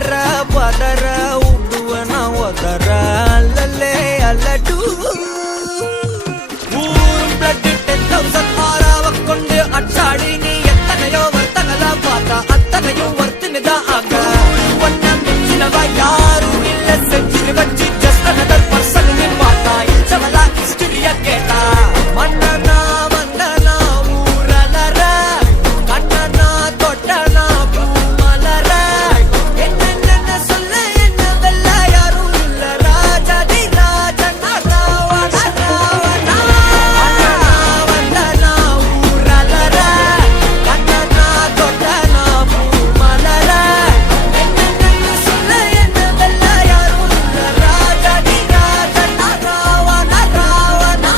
அலற பதற உடுவனா ஒதற அல்லலே அல்லடு ஊரும் பிளட் 10,000 ஆறாவ கொண்டு அச்சாடி நீ எத்தனையோ வர்த்தகலா பார்த்தா அத்தனையும் வர்த்தினுதான் ஆக ஒன்ன மிஞ்சினவ யாரும் இல்ல செஞ்சு வச்சு ஜஸ்ட் another person நீ பார்த்தா இச்சவலா ஹிஸ்டரிய கேட்டா மன்னனா வந்தனா ஊரலற கண்ணனா தொட்டனா பூமலற என்ன சொல்ல என்ன வெல்ல யாரும் இல்ல ராஜாதி ராஜனா ராவணா ராவணா வந்தனா ஊரலற கண்ணனா தொட்டனா பூமலற என்ன சொல்ல என்ன வெல்ல யாரும் இல்ல ராஜாதி ராஜனா ராவணா ராவணா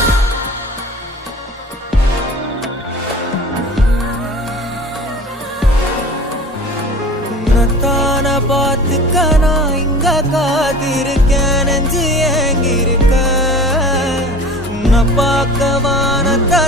உன்னத்தான பார்த்துக்க நான் இங்க காத்திருக்கேன் நெஞ்சு ஏங்கிருக்க உன்னை பார்க்க வானத்தை